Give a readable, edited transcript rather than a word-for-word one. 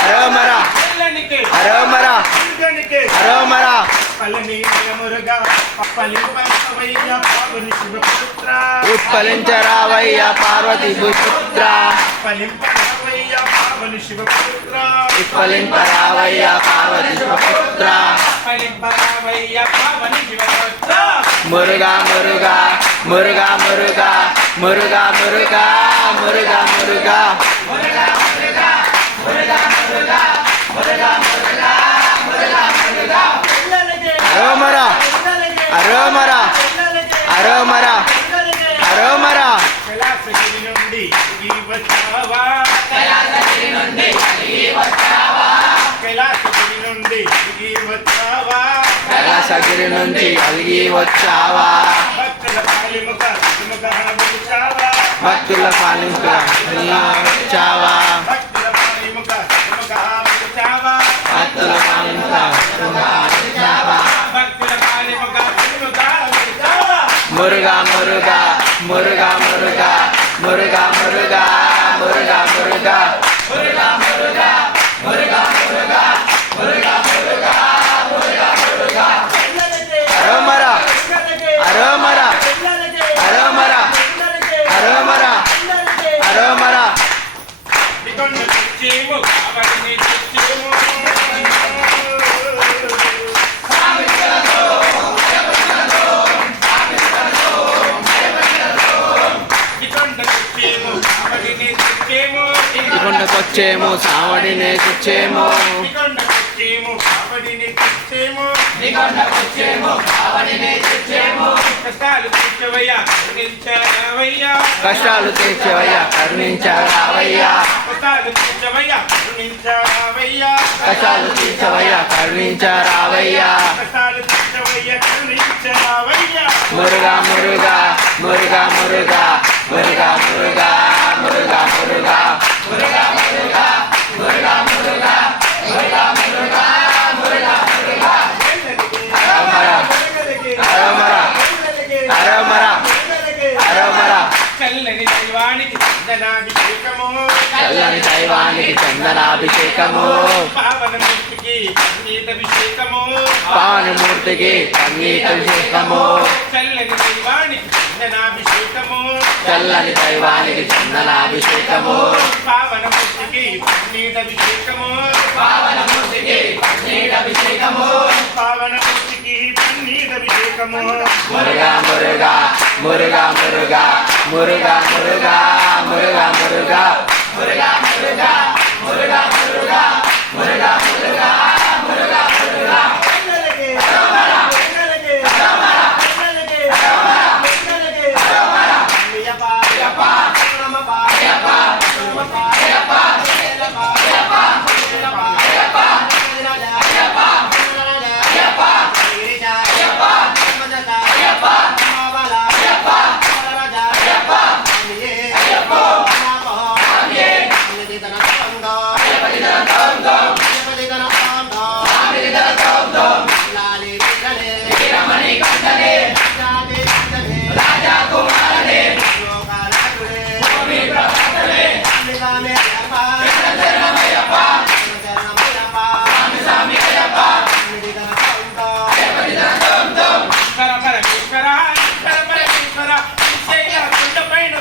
అరోమరా అరోమరా అరోమరా ఉత్పలించరావయ్య పార్వతి పుత్ర ఉత్పలింపరావయ్య పార్వతి పుత్ర మురుగా మురుగా మురుగా మురుగా మురుగా మురుగా మురుగా మురుగా అరోమరా అరోమరా అరోమరా అరోమరా కైలాసగిరి నుండి అలిగి వచ్చావా భక్తుల పాలింప వచ్చావా భక్తుల పాలింప మురుగా మురుగా మురుగా మురుగా మురుగా మురుగా మురుగా మురుగా మురుగా మురుగా మురుగా మురుగా మురుగా మురుగా మురుగా మురుగా అరోమరా అరోమరా అరోమరా అరోమరా అరోమరా కొండకొచ్చేమో సావడినే తెచ్చేమో కష్టాలు తీర్చవయ్యా కరుణించరావయ్యా కష్టాలు తీర్చవయ్యా కరుణించరావయ్యా కష్టాలు తీర్చవయ్యా కరుణించరావయ్యా మురుగా మురుగా మురుగా మురుగా మురుగా మురుగా మురుగా మురుగా మురుగా మురుగా మురుగా మురుగా మురుగా మురుగా మురుగా మురుగా అరోమరా అరోమరా అరోమరా అరోమరా చల్లని దైవానికి చందనాభిషేకము చల్లని దైవానికి చందనాభిషేకము పావనమూర్తికి సంగీతాభిషేకము పావనమూర్తికి సంగీతాభిషేకము చల్లని దైవానికి చందనాభిషేకము చల్లని దైవానికి చందనాభిషేకము పావనమూర్తికి సంగీతాభిషేకము పావనమూర్తికి సంగీతాభిషేకము పావనమూర్తికి సంగీతాభిషేకము మురుగా మురుగా మురుగా మురుగా మురుగా మురుగా మురుగా మురుగా మురుగా మురుగా మురుగా మురుగా మురుగా మురుగా మురుగా మురుగా అరోమరా అరోమరా అరోమరా అరోమరా యపా యపా యపా యపా యపా యపా యపా పరమేశ్వర పరమేశ్వర కొండపైన